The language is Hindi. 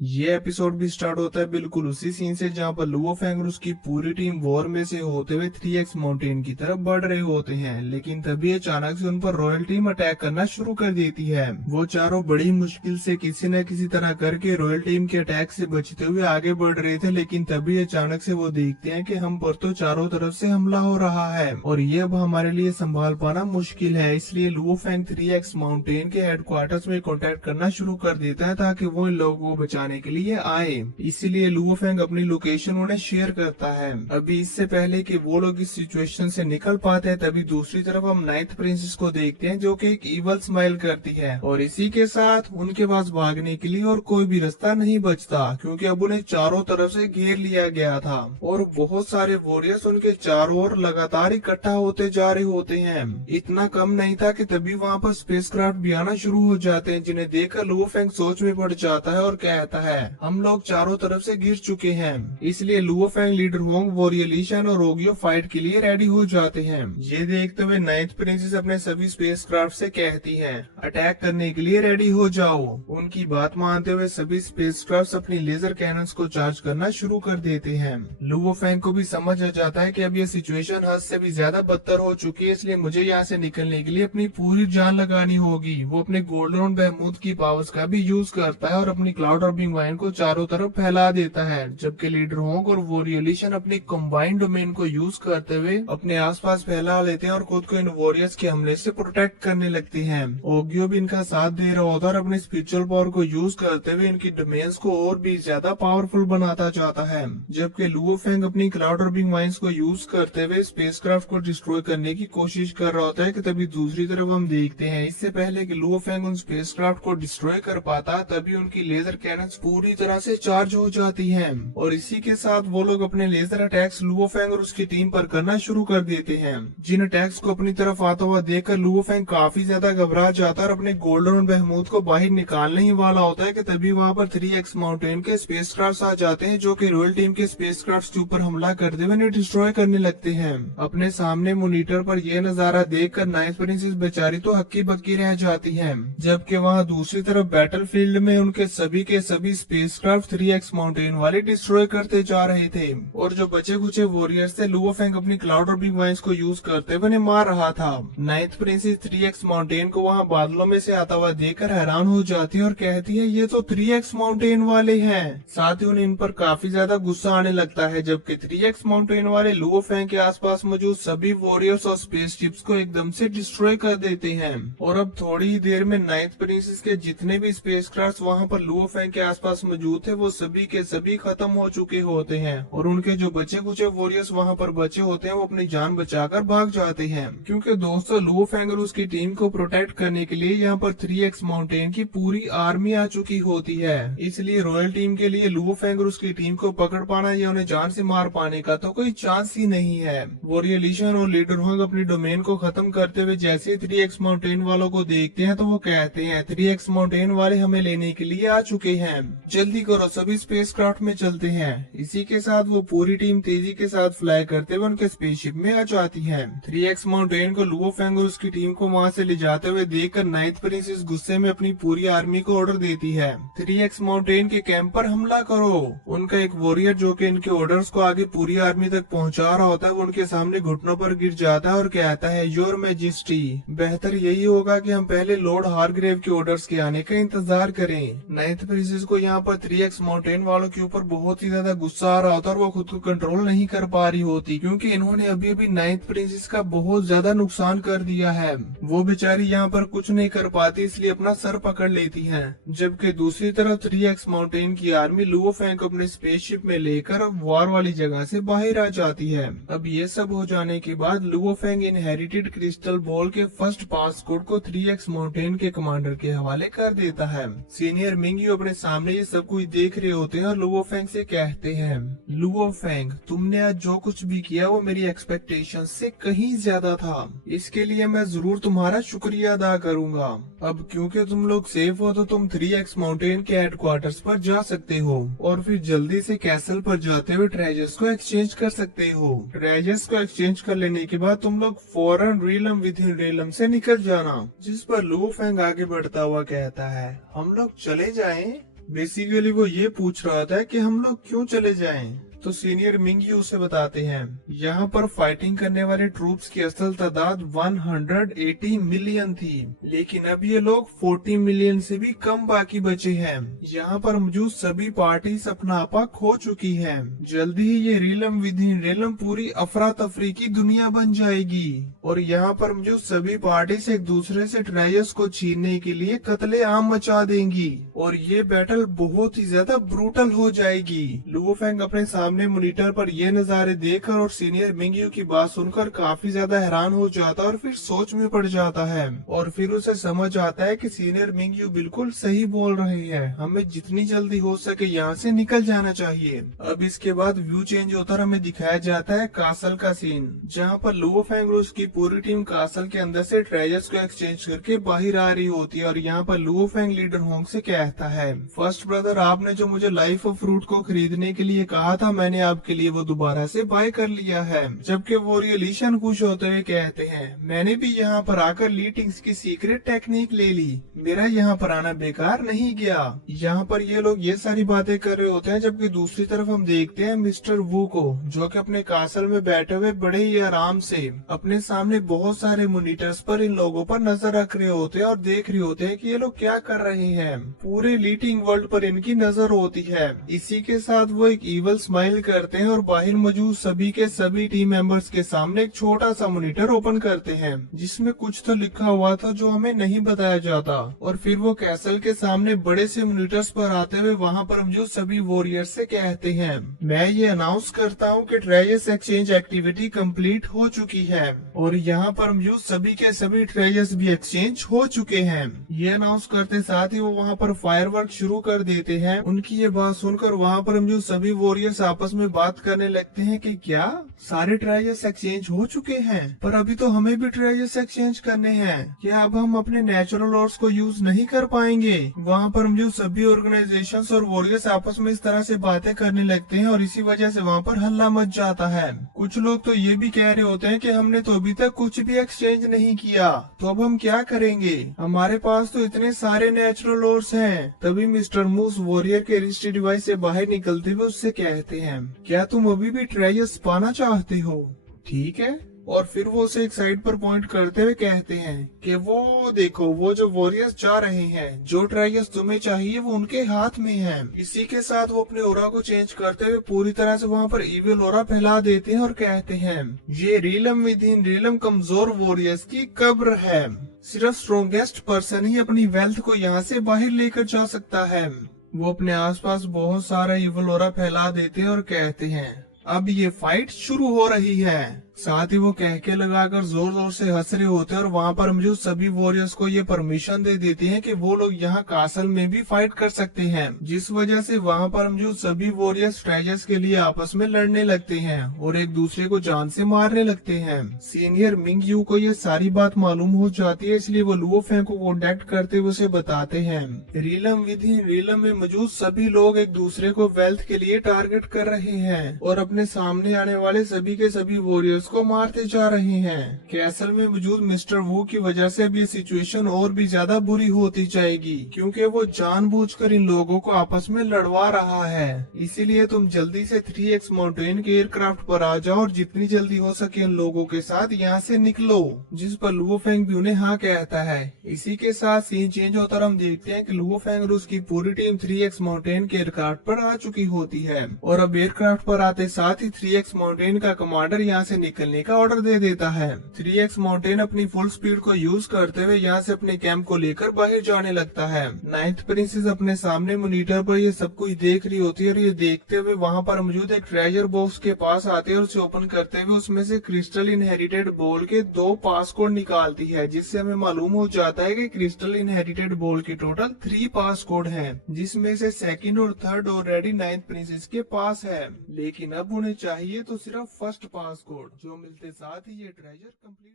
ये एपिसोड भी स्टार्ट होता है बिल्कुल उसी सीन से जहाँ पर लुओ फेंग और उसकी पूरी टीम वॉर में से होते हुए 3x माउंटेन की तरफ बढ़ रहे होते हैं, लेकिन तभी अचानक से उन पर रॉयल टीम अटैक करना शुरू कर देती है। वो चारों बड़ी मुश्किल से किसी न किसी तरह करके रॉयल टीम के अटैक से बचते हुए आगे बढ़ रहे थे, लेकिन तभी अचानक से वो देखते हैं कि हम पर तो चारों तरफ से हमला हो रहा है और ये अब हमारे लिए संभाल पाना मुश्किल है। इसलिए लुओ फेंग 3x माउंटेन के हेडक्वार्टर्स में कॉन्टेक्ट करना शुरू कर देता है ताकि वो इन लोगों को बचाने के लिए आए। इसीलिए लुओ फेंग अपनी लोकेशन उन्हें शेयर करता है। अभी इससे पहले कि वो लोग इस सिचुएशन से निकल पाते हैं, तभी दूसरी तरफ हम नाइन्थ प्रिंसेस को देखते हैं जो कि एक इवल स्माइल करती है और इसी के साथ उनके पास भागने के लिए और कोई भी रास्ता नहीं बचता, क्योंकि अब उन्हें चारों तरफ से घेर लिया गया था और बहुत सारे वॉरियर्स उनके चारों ओर लगातार इकट्ठा होते जा रहे होते हैं। इतना कम नहीं था कि तभी वहाँ पर स्पेसक्राफ्ट भी आना शुरू हो जाते हैं, जिन्हें देखकर लुओ फेंग सोच में पड़ जाता है और कहता है हम लोग चारों तरफ से घिर चुके हैं। इसलिए लुओ फेंग, लीडर होंग, वोरियलिशन और रोगियो फाइट के लिए रेडी हो जाते हैं। ये देखते हुए नाइन्थ प्रिंसेस अपने सभी स्पेसक्राफ्ट से कहती है अटैक करने के लिए रेडी हो जाओ। उनकी बात मानते हुए सभी स्पेसक्राफ्ट अपनी लेजर कैनन्स को चार्ज करना शुरू कर देते हैं। लुओ फेंग को भी समझ आ जाता है कि अब ये सिचुएशन हद से भी ज्यादा बदतर हो चुकी है, इसलिए मुझे यहाँ से निकलने के लिए अपनी पूरी जान लगानी होगी। वो अपने गोल्डन बहमूद की पावर्स का भी यूज करता है और अपनी क्लाउड ऑर्बिंग वाइन को चारों तरफ फैला देता है, जबकि लीडर होंग और वोरियलिशन अपनी कंबाइंड डोमेन को यूज करते हुए अपने आसपास फैला लेते हैं और खुद को इन वॉरियर्स के हमले से प्रोटेक्ट करने लगती हैं। ओगियो भी इनका साथ दे रहा होता है और अपनी स्पिरिचुअल पावर को यूज करते हुए इनकी डोमेन्स को और भी ज्यादा पावरफुल बनाता चाहता है, जबकि लुओ फेंग अपनी क्लाउड ऑर्बिंग वाइन्स को यूज करते हुए स्पेसक्राफ्ट को डिस्ट्रॉय करने की कोशिश कर रहा होता है कि तभी दूसरी तरफ हम देखते हैं इससे पहले कि लुओ फेंग उन स्पेसक्राफ्ट को डिस्ट्रॉय कर पाता, तभी उनकी लेजर कैनन्स पूरी तरह से चार्ज हो जाती हैं और इसी के साथ वो लोग अपने लेजर अटैक्स लुओ फेंग और उसकी टीम पर करना शुरू कर देते हैं। जिन अटैक्स को अपनी तरफ आता हुआ देखकर लुओ फेंग काफी ज्यादा घबरा जाता है और अपने गोल्डन बहमूद को बाहर निकालने ही वाला होता है कि तभी वहाँ पर 3x माउंटेन के स्पेसक्राफ्ट आ जाते हैं, जो कि रॉयल टीम के स्पेसक्राफ्ट के ऊपर हमला करते हुए उन्हें डिस्ट्रॉय करने लगते हैं। अपने सामने मॉनिटर पर यह नजारा देखकर नाइन्थ प्रिंसेस बेचारी तो हक्की बक्की रह जाती है, जबकि वहाँ दूसरी तरफ बैटलफील्ड में उनके सभी के सभी स्पेसक्राफ्ट 3x माउंटेन वाले डिस्ट्रॉय करते जा रहे थे और जो बचे कुचे वॉरियर्स थे लुओ फेंग अपनी क्लाउड ऑर्बिंग वाइन्स को यूज करते हुए उन्हें मार रहा था। नाइन्थ प्रिंसेस 3x माउंटेन को वहाँ बादलों में से आता हुआ देखकर हैरान हो जाती है और कहती है ये तो 3x माउंटेन वाले हैं। साथ ही उन्हें इन पर काफी ज्यादा गुस्सा आने लगता है, जबकि 3x माउंटेन वाले लुओ फेंग के आसपास मौजूद सभी वॉरियर्स और स्पेसशिप्स को एकदम से डिस्ट्रॉय कर देते हैं और अब थोड़ी ही देर में नाइन्थ प्रिंसेस के जितने भी स्पेसक्राफ्ट वहाँ पर लुओ फेंग के आसपास मौजूद थे वो सभी के सभी खत्म हो चुके होते हैं और उनके जो बचे कुछ वॉरियर्स वहाँ पर बचे होते हैं वो अपनी जान बचाकर भाग जाते हैं, क्योंकि दोस्तों लुओ फेंग और उसकी टीम को प्रोटेक्ट करने के लिए यहाँ पर 3x माउंटेन की पूरी आर्मी आ चुकी होती है। इसलिए रॉयल टीम के लिए लुओ फेंग और उसकी टीम को पकड़ पाना या उन्हें जान से मार पाने का तो कोई चांस ही नहीं है। वोरियलिशन और लीडर होंग अपनी डोमेन को खत्म करते हुए जैसे ही 3x माउंटेन वालों को देखते हैं तो वो कहते हैं 3x माउंटेन वाले हमें लेने के लिए आ चुके हैं, जल्दी करो सभी स्पेसक्राफ्ट में चलते हैं। इसी के साथ वो पूरी टीम तेजी के साथ फ्लाई करते हुए उनके स्पेसशिप में आ जाती है। 3x माउंटेन को लुओ फेंग और उसकी टीम को वहाँ से ले जाते हुए देखकर नाइन्थ प्रिंसेस गुस्से में अपनी पूरी आर्मी को ऑर्डर देती है 3x माउंटेन के कैंप पर हमला करो। उनका एक वॉरियर जो कि इनके ऑर्डर्स को आगे पूरी आर्मी तक पहुँचा रहा होता है वो उनके सामने घुटनों पर गिर जाता है और कहता है योर मैजेस्टी, बेहतर यही होगा कि हम पहले लॉर्ड हारग्रेव के ऑर्डर्स के आने का इंतजार करें। नाइन्थ प्रिंसेस को यहाँ पर 3x माउंटेन वालों के ऊपर बहुत ही ज्यादा गुस्सा आ रहा होता है और वो खुद को कंट्रोल नहीं कर पा रही होती, क्योंकि इन्होंने अभी अभी नाइन्थ प्रिंसेस का बहुत ज्यादा नुकसान कर दिया है। वो बेचारी यहाँ पर कुछ नहीं कर पाती, इसलिए अपना सर पकड़ लेती है। जबकि दूसरी तरफ 3x माउंटेन की आर्मी लुओ फेंग को अपने स्पेसशिप में लेकर वॉर वाली जगह से बाहर आ जाती है। अब ये सब हो जाने के बाद Luo Feng inherited crystal ball के फर्स्ट पासकोड को 3x माउंटेन के कमांडर के हवाले कर देता है। सीनियर मिंगयू अपने सामने ये सब कुछ देख रहे होते हैं और लुओ फेंग से कहते हैं लुओ फेंग, तुमने आज जो कुछ भी किया वो मेरी एक्सपेक्टेशन से कहीं ज्यादा था, इसके लिए मैं जरूर तुम्हारा शुक्रिया अदा करूंगा। अब क्योंकि तुम लोग सेफ हो तो तुम 3x माउंटेन के हेडक्वार्टर्स पर जा सकते हो और फिर जल्दी से कैसल पर जाते हुए ट्रेजर्स को एक्सचेंज कर सकते हो। ट्रेजर्स को एक्सचेंज कर लेने के बाद तुम लोग फौरन रीलम विद इन रीलम से निकल जाना। जिस पर लुओ फेंग आगे बढ़ता हुआ कहता है हम लोग चले जाएं? बेसिकली वो ये पूछ रहा था कि हम लोग क्यों चले जाएं। तो सीनियर मिंगयू उसे बताते हैं, यहाँ पर फाइटिंग करने वाले ट्रूप्स की असल तादाद 180 मिलियन थी, लेकिन अब ये लोग 40 मिलियन से भी कम बाकी बचे हैं। यहाँ पर मौजूद सभी पार्टीज अपना आपा खो चुकी हैं। जल्दी ही ये रीलम विद इन रीलम पूरी अफरा तफरी की दुनिया बन जाएगी और यहाँ पर मौजूद सभी पार्टीज एक दूसरे से ट्रेजर्स को छीनने के लिए कत्ले आम मचा देंगी और ये बैटल बहुत ही ज्यादा ब्रूटल हो जाएगी। लुओ फेंग अपने सामने मॉनिटर पर ये नज़ारे देखकर और सीनियर मिंगयू की बात सुनकर काफी ज्यादा हैरान हो जाता है और फिर सोच में पड़ जाता है और फिर उसे समझ आता है कि सीनियर मिंगयू बिल्कुल सही बोल रहे हैं, हमें जितनी जल्दी हो सके यहाँ से निकल जाना चाहिए। अब इसके बाद व्यू चेंज होता और हमें दिखाया जाता है कासल का सीन, जहाँ पर लुओ फेंग और उसकी पूरी टीम कासल के अंदर से ट्रेजर्स को एक्सचेंज करके बाहर आ रही होती है और यहाँ पर लुओ फेंग लीडर होंग से कहता है, फर्स्ट ब्रदर आपने जो मुझे लाइफ ऑफ फ्रूट को खरीदने के लिए कहा था, मैंने आपके लिए वो दोबारा से बाय कर लिया है। जबकि वो रियलिशन खुश होते हुए कहते हैं, मैंने भी यहाँ पर आकर लीटिंग्स की सीक्रेट टेक्निक ले ली, मेरा यहाँ पर आना बेकार नहीं गया। यहाँ पर ये लोग ये सारी बातें कर रहे होते हैं, जबकि दूसरी तरफ हम देखते हैं मिस्टर वू को, जो कि अपने कासल में बैठे हुए बड़े ही आराम से अपने सामने बहुत सारे मॉनिटर्स पर इन लोगों पर नजर रख रहे होते हैं और देख रहे होते हैं कि ये लोग क्या कर रहे हैं। पूरे लीटिंग वर्ल्ड पर इनकी नजर होती है। इसी के साथ वो एक इवल स्माइल करते हैं और बाहर मौजूद सभी के सभी टीम मेंबर्स के सामने एक छोटा सा मॉनिटर ओपन करते हैं, जिसमें कुछ तो लिखा हुआ था जो हमें नहीं बताया जाता। और फिर वो कैसल के सामने बड़े से मॉनिटर्स पर आते हुए वहाँ पर मौजूद सभी वॉरियर्स से कहते हैं, मैं ये अनाउंस करता हूँ कि ट्रेजर्स एक्सचेंज एक्टिविटी कंप्लीट हो चुकी है और यहाँ पर मौजूद सभी के सभी ट्रेजर्स भी एक्सचेंज हो चुके हैं। ये अनाउंस करते साथ ही वो वहाँ पर फायरवर्क शुरू कर देते हैं। उनकी ये बात सुनकर वहाँ पर मौजूद सभी वॉरियर्स आपस में बात करने लगते हैं कि क्या सारे ट्रेजर्स एक्सचेंज हो चुके हैं, पर अभी तो हमें भी ट्रेजर्स एक्सचेंज करने हैं, क्या अब हम अपने नेचुरल ऑर्स को यूज नहीं कर पाएंगे। वहाँ पर मौजूद सभी ऑर्गेनाइजेशंस और वॉरियर्स आपस में इस तरह से बातें करने लगते हैं और इसी वजह से वहाँ पर हल्ला मच जाता है। कुछ लोग तो ये भी कह रहे होते हैं कि हमने तो अभी तक कुछ भी एक्सचेंज नहीं किया, तो अब हम क्या करेंगे, हमारे पास तो इतने सारे नेचुरल ऑर्स हैं। तभी मिस्टर मूस वॉरियर के रिस्ट डिवाइस से बाहर निकलते हुए उससे कहते हैं, क्या तुम अभी भी ट्रेजर्स पाना चाहते हो, ठीक है। और फिर वो उसे एक साइड पर पॉइंट करते हुए कहते हैं कि वो देखो, वो जो वॉरियर्स जा रहे हैं, जो ट्रेजर्स तुम्हें चाहिए वो उनके हाथ में है। इसी के साथ वो अपने ओरा को चेंज करते हुए पूरी तरह से वहाँ पर इविल ओरा फैला देते हैं और कहते हैं, ये रीलम विद इन रीलम कमजोर वॉरियर्स की कब्र है, सिर्फ स्ट्रॉन्गेस्ट पर्सन ही अपनी वेल्थ को यहाँ से बाहर लेकर जा सकता है। वो अपने आसपास बहुत सारा इविल ओरा फैला देते हैं और कहते हैं, अब ये फाइट शुरू हो रही है। साथ ही वो कहके लगाकर जोर जोर से हंस रहे होते हैं और वहाँ पर मौजूद सभी वॉरियर्स को ये परमिशन दे देते हैं कि वो लोग यहाँ कासल में भी फाइट कर सकते हैं, जिस वजह से वहाँ पर मौजूद सभी वॉरियर्स ट्रेजर्स के लिए आपस में लड़ने लगते हैं और एक दूसरे को जान से मारने लगते हैं। सीनियर मिंगयू को ये सारी बात मालूम हो जाती है, इसलिए वो लुओ फेंग को कॉन्टेक्ट करते हुए उसे बताते हैं, रीलम विद इन रीलम में मौजूद सभी लोग एक दूसरे को वेल्थ के लिए टारगेट कर रहे हैं और अपने सामने आने वाले सभी के सभी वॉरियर्स को मारते जा रहे हैं। कैसल में मौजूद मिस्टर वू की वजह से अब ये सिचुएशन और भी ज्यादा बुरी होती जाएगी, क्योंकि वो जानबूझकर इन लोगों को आपस में लड़वा रहा है। इसीलिए तुम जल्दी से 3X माउंटेन के एयरक्राफ्ट पर आ जाओ और जितनी जल्दी हो सके इन लोगों के साथ यहाँ से निकलो। जिस पर लुओ फेंग भी उन्हें हाँ कहता है। इसी के साथ सीन चेंज होता हम देखते हैं कि लुओ फेंग और उसकी पूरी टीम 3X माउंटेन के एयरक्राफ्ट पर आ चुकी होती है और अब एयरक्राफ्ट पर आते साथ ही 3X माउंटेन का कमांडर यहाँ से निकलने का ऑर्डर दे देता है। 3X माउंटेन अपनी फुल स्पीड को यूज करते हुए यहाँ से अपने कैंप को लेकर बाहर जाने लगता है। नाइन्थ प्रिंसेस अपने सामने मॉनिटर पर ये सब कुछ देख रही होती है और ये देखते हुए वहाँ पर मौजूद एक ट्रेजर बॉक्स के पास आते हैं और उसे ओपन करते हुए उसमें से क्रिस्टल इनहेरिटेड बॉल के 2 पासकोड निकालती है, जिससे हमें मालूम हो जाता है कि क्रिस्टल इनहेरिटेड बॉल के टोटल 3 पासकोड हैं, जिसमें से सेकंड और थर्ड ऑलरेडी नाइन्थ प्रिंसेस के पास है, लेकिन अब उन्हें चाहिए तो सिर्फ फर्स्ट पासकोड, जो मिलते साथ ही ये ट्रेजर कंप्लीट